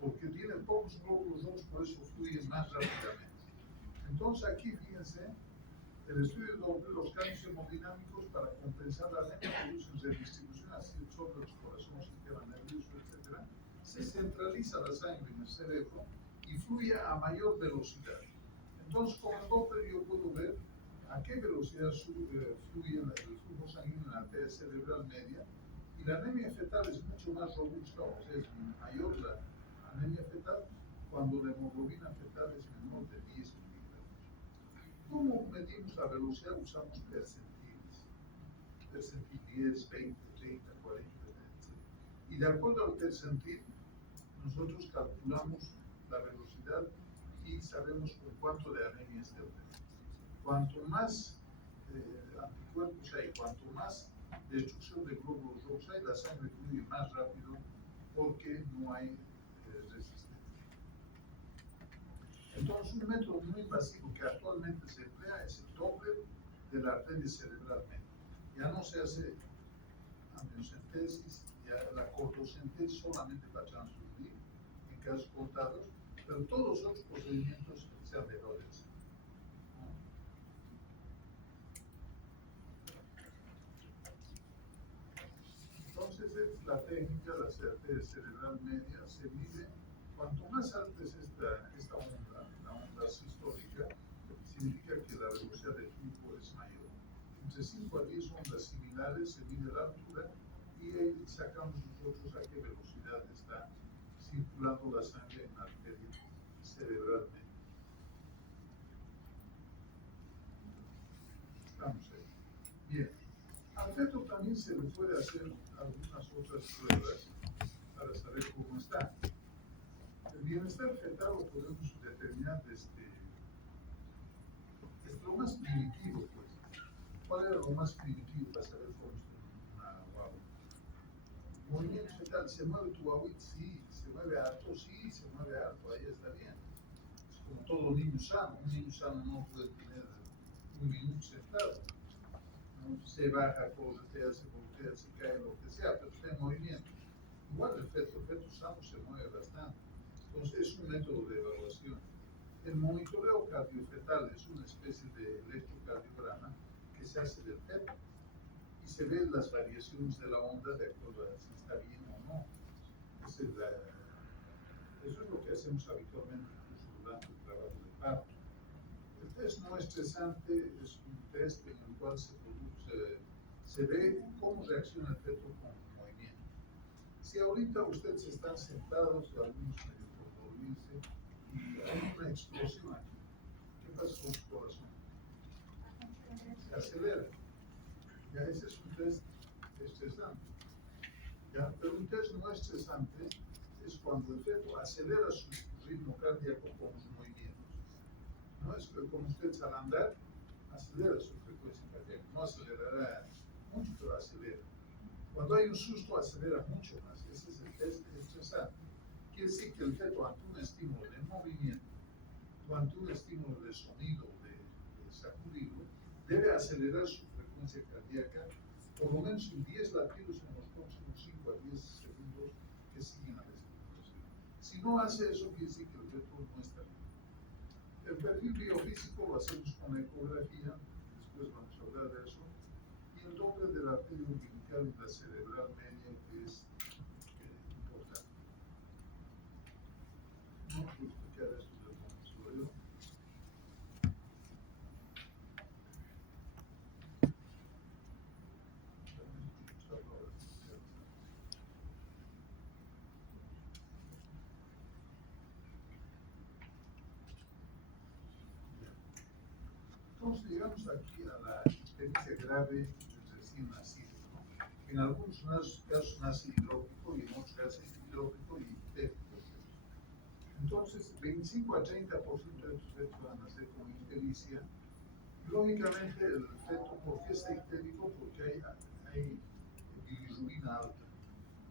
porque tiene pocos glóbulos rojos, por eso fluye más rápidamente. Entonces aquí, fíjense, el estudio de los cambios hemodinámicos para compensar la anemia producen redistribución hacia el sobre los corazones, sistema nervioso, etc. Se centraliza la sangre en el cerebro y fluye a mayor velocidad. Entonces, con el Doppler yo puedo ver a qué velocidad fluye el flujo sanguíneo en la arteria cerebral media, y la anemia fetal es mucho más robusta, o sea, es mayor la anemia fetal cuando la hemoglobina fetal es menor de 10 miligramos. ¿Cómo medimos la velocidad? Usamos percentiles. Percentil 10, 20, 30, 40, etc. Y de acuerdo al percentil, nosotros calculamos la velocidad y sabemos con cuánto de anemia está el feto. Cuanto más anticuerpos hay, cuanto más destrucción de glóbulos rojos hay, la sangre fluye más rápido porque no hay resistencia. Entonces, un método muy invasivo que actualmente se emplea es el Doppler de la arteria cerebral media. Ya no se hace amniocentesis, ya la cortocentesis solamente para transfundir en casos contados, pero todos los otros procedimientos se han dejado de hacer. Entonces, es la técnica, la arteria cerebral media se mide. Cuanto más alta es esta onda, la onda sistólica, significa que la velocidad del flujo es mayor. Entre 5 a 10 ondas similares se mide la altura y ahí sacamos nosotros a qué velocidad está circulando la sangre en la arteria cerebral media. Estamos ahí. Bien. Al feto también se le puede hacer algunas otras pruebas para saber cómo está. El bienestar fetal lo podemos determinar desde lo más primitivo, pues. ¿Cuál era lo más primitivo para saber cómo está una guagua? Movimiento fetal, ¿se mueve tu guaguita? Sí. ¿Se mueve alto? Sí, se mueve alto, ahí está bien. Es como todo niño sano. Un niño sano no puede tener un minuto sentado. ¿No? Se baja, corretea, se voltea, se cae, lo que sea, pero está en movimiento. Igual el feto sano se mueve bastante. Entonces es un método de evaluación. El monitoreo cardiofetal es una especie de electrocardiograma que se hace del feto y se ven las variaciones de la onda de acuerdo a si está bien o no. Eso es lo que hacemos habitualmente incluso durante el trabajo de parto. El test no estresante es un test en el cual se ve cómo reacciona el feto con movimiento. Si ahorita ustedes están sentados, algunos medio por dormirse, y hay una explosión aquí, ¿qué pasa con su corazón? Se acelera. Ya ese es un test estresante. ¿Ya? Pero un test no estresante es cuando el feto acelera su ritmo cardíaco con sus movimientos. No es como ustedes al andar, acelera su frecuencia cardíaca. No acelerará mucho, pero acelera. Cuando hay un susto, acelera mucho más. Ese es el test estresante. Quiere decir que el feto, ante un estímulo de movimiento, o ante un estímulo de sonido, de sacudido, debe acelerar su frecuencia cardíaca por lo menos en 10 latidos en los próximos 5 a 10 segundos que siguen a la estimulación. Si no hace eso, quiere decir que el feto no está bien. El perfil biofísico lo hacemos con ecografía, después vamos a hablar de eso, y el doble de la arteria umbilical y la cerebral media, que es importante. No puedo explicar esto del consultorio. Entonces llegamos aquí a la experiencia grave del recién nacido, ¿no? En algunos casos nace hidrópico y en otros casos hidrópico y histérico. Entonces, 25 a 30% de estos fetos van a nacer con ictericia. Lógicamente, el feto, ¿por qué está histérico? Porque hay bilirrubina alta.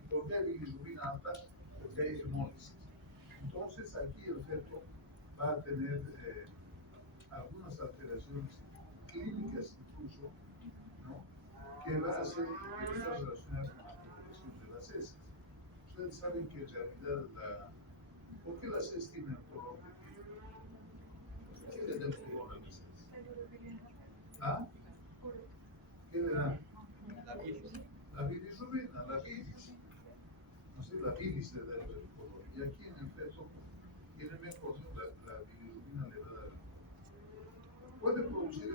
¿Y por qué hay bilirrubina alta? Porque hay hemólisis. Entonces, aquí el feto va a tener algunas alteraciones clínicas incluso, ¿no? Que va a hacer que está relacionada con la progresión de las heces. Ustedes saben que en realidad ¿por qué las heces tienen el color de piel? ¿Qué le da el color a las heces? ¿Ah? ¿Qué le da? La bilis. La bilirrubina, la bilis. No sé, la bilis le da el color. Y aquí en el feto tiene mejor, la bilirrubina le va a dar el color. Puede producir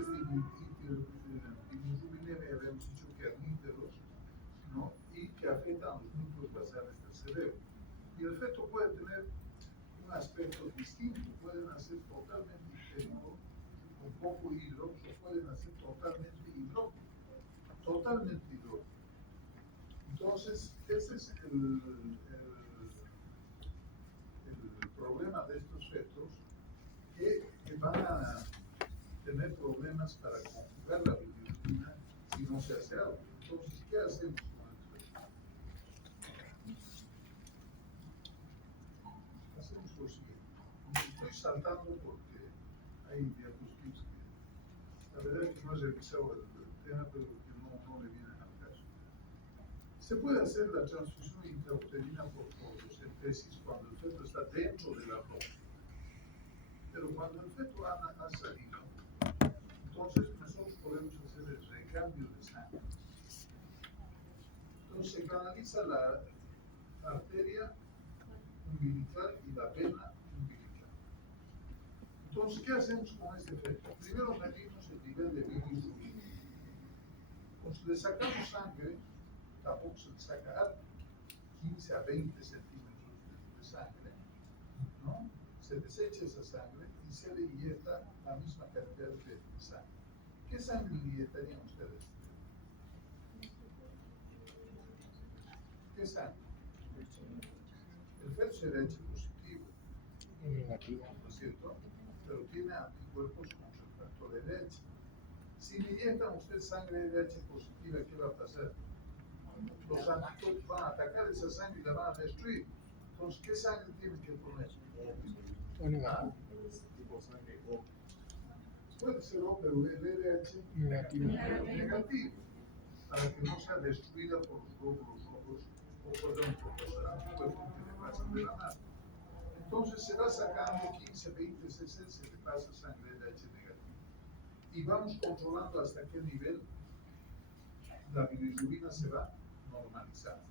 bilirrubinemia, habíamos dicho que arníteros, ¿no? Y que afectan a los núcleos basales del cerebro. Y el feto puede tener un aspecto distinto, puede nacer totalmente histérico, con poco hidrópico, puede nacer totalmente hidrópico. Totalmente hidrópico. Entonces, ese es el problema de estos fetos, que van a tener problemas para conjugar la bilirrubina si no se hace algo. Entonces, ¿qué hacemos con el feto? Hacemos lo siguiente. saltando porque hay diapositivas que la verdad es que no he revisado el tema, pero que no me vienen al caso. Se puede hacer la transfusión intrauterina por fotocentesis cuando el feto está dentro de la ropa, pero cuando el feto ha salido, entonces nosotros podemos hacer el recambio de sangre. Entonces se canaliza la arteria umbilical y la vena umbilical. Entonces, ¿qué hacemos con este feto? Primero medimos el nivel de bilirrubina. Entonces le sacamos sangre, tampoco se le saca 15 a 20 centímetros de sangre, ¿no? Se desecha esa sangre y se le inyecta la misma cantidad de sangre. ¿Qué sangre le inyectarían ustedes? ¿Qué sangre? El feto será H positivo, Negativo. ¿no es cierto? Pero tiene anticuerpos contra el factor LH. Si le inyectan usted sangre LH positiva, ¿qué va a pasar? Los anticuerpos van a atacar esa sangre y la van a destruir. Entonces, ¿qué sangre tienen que poner? O negativo. Tipo sangre O. Puede ser O, pero el LH Negativo. negativo, para que no sea destruida por los glóbulos rojos o por los anticuerpos que le pasan de la mano. Entonces se va sacando 15, 20 cc, se le pasa sangre LH negativa. Y vamos controlando hasta qué nivel la bilirrubina se va normalizando.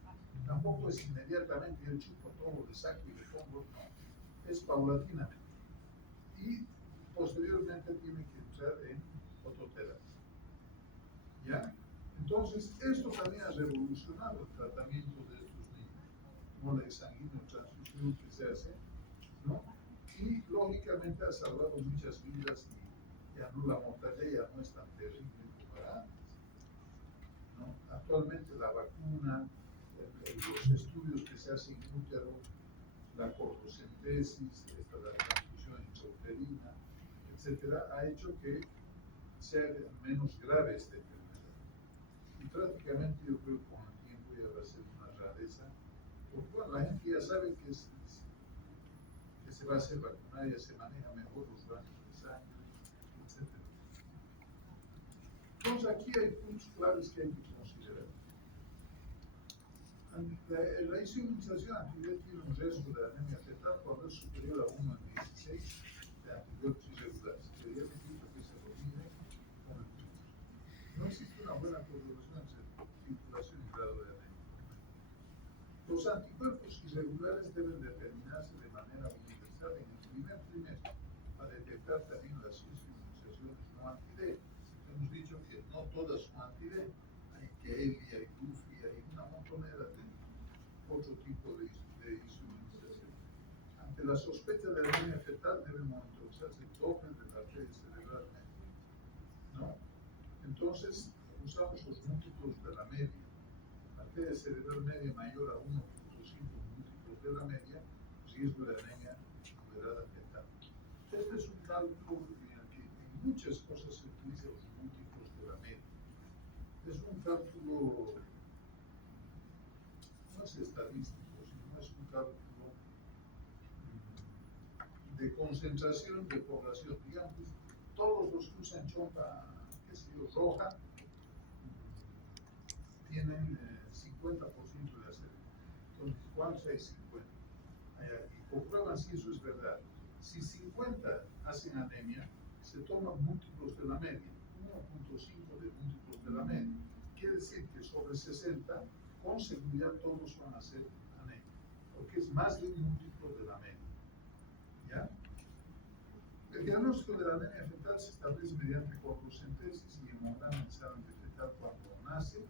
Tampoco es inmediatamente yo chupo todo, le saco y le pongo, no. Es paulatinamente. Y posteriormente tiene que entrar en fototerapia. ¿Ya? Entonces, esto también ha revolucionado el tratamiento de estos niños. Mole sanguíneo, transfusión que se hace, ¿no? Y lógicamente ha salvado muchas vidas y ya no, la mortalidad ya no es tan terrible como era antes, ¿no? Actualmente la vacuna, los estudios que se hacen en útero, la cortocentesis, la transfusión intrauterina, etcétera, ha hecho que sea menos grave esta enfermedad. Y prácticamente yo creo que con el tiempo ya va a ser una rareza, porque bueno, la gente ya sabe que se va a hacer vacunar, ya se maneja mejor los bancos de sangre, etcétera. Entonces aquí hay puntos claves que hay que considerar. La inmunización antiviral tiene un riesgo de anemia fetal cuando es superior a 1 en 16 de antibióticos irregulares. Sería requisito que se domine con el tiempo. No existe una buena correlación entre circulación y grado de anemia. Los anticuerpos irregulares deben determinarse de manera universal en el primer trimestre para detectar también las inmunizaciones no anti-D. Hemos dicho que no todas son anti-D. Hay Kelia, hay Dufi, hay una montonera de otro tipo de inmunización. Ante la sospecha de anemia fetal debe monitorizarse el Doppler de la arteria cerebral media, ¿no? Entonces, usamos los múltiplos de la media. Arteria cerebral media mayor a 1.5 múltiplos de la media, riesgo de anemia moderada fetal. Este es un cálculo en el que en muchas cosas se utilizan los múltiplos de la media. Es un cálculo, no es estadístico, sino es un cálculo de concentración de población. Digamos, todos los que usan chompa, qué sé yo, roja, tienen 50% de anemia. Entonces, ¿cuántos hay 50? Y comprueban si eso es verdad. Si 50 hacen anemia, se toman múltiplos de la media, 1.5 de múltiplos de la media. Quiere decir que sobre 60, con seguridad todos van a ser anemia, porque es más de un múltiplo de la media. ¿Ya? El diagnóstico de la anemia fetal se establece mediante cortocentesis y hemograma en sangre fetal cuando nace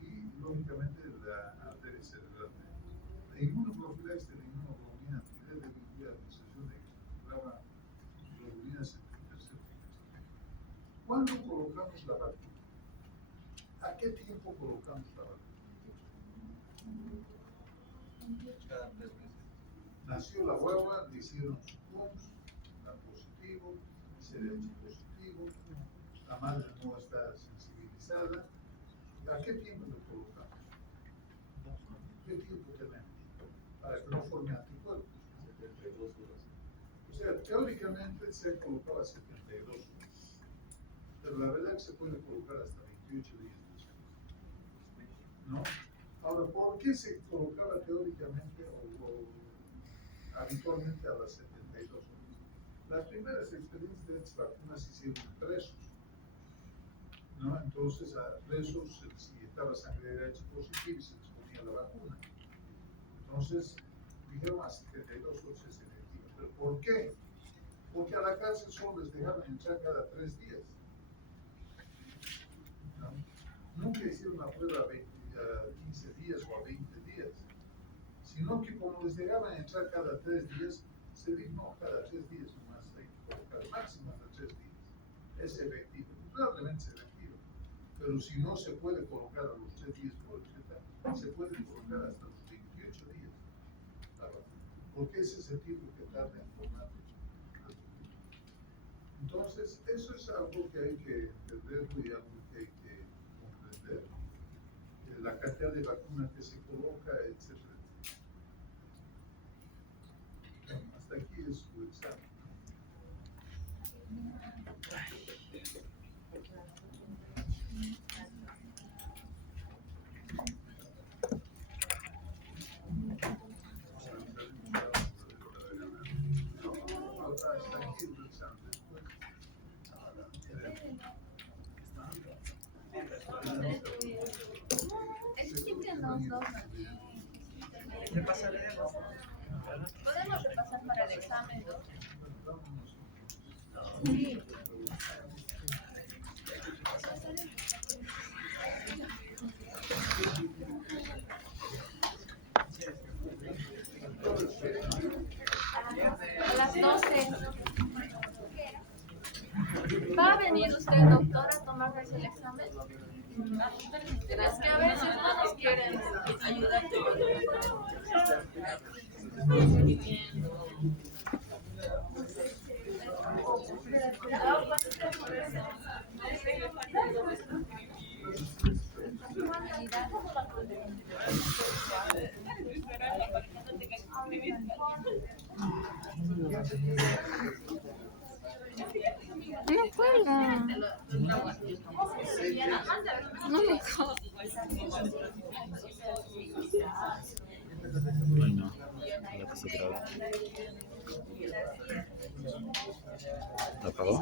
y, lógicamente, la arteria cerebral. La inmunoprofilaxis de la inmunoglobulina anti-D debe incluir administración de globulinas en el tercer trimestre. ¿Cuándo colocamos la vacuna? ¿A qué tiempo colocamos la vacuna? Cada 3 meses. Nació la guagua, le hicieron su PUMS, da positivo, CDH positivo, la madre no está sensibilizada. ¿A qué tiempo le colocamos? ¿Qué tiempo tenemos? Para que no forme anticuerpos. 72 horas. O sea, teóricamente se colocaba 72 horas, pero la verdad es que se puede colocar hasta 28 días después, ¿no? Ahora, ¿por qué se colocaba teóricamente o habitualmente a las 72 horas? Las primeras experiencias de estas vacunas se hicieron en presos, ¿no? Entonces, a presos, si estaba sangre de H positiva, se les ponía la vacuna. Entonces, dijeron a 72 horas es efectiva. ¿Pero por qué? Porque a la cárcel solo les dejaban entrar cada 3 días. ¿No? Nunca hicieron una prueba a 15 días o a 20 días, sino que como les dejaban entrar cada 3 días, se dijo, no, cada 3 días nomás hay que colocar, máximo hasta 3 días. Es efectivo, probablemente es efectivo, pero si no se puede colocar a los 3 días por receta, se puede colocar hasta los 28 días. Porque ese es el tiempo que tarda en formar. Entonces, eso es algo que hay que entender y algo que hay que comprender. La cantidad de vacunas que se coloca, etcétera. Bueno, hasta aquí es su examen. Hasta aquí el examen. Explíquenos dos. ¿Podemos repasar para el examen 2? Sí. A las 12. ¿Va a venir usted, doctor, a tomarles el examen? Es que a veces no nos quieren ayudar. No cuelga. No me jodas. Ay no, la que se graba. ¿La apagó?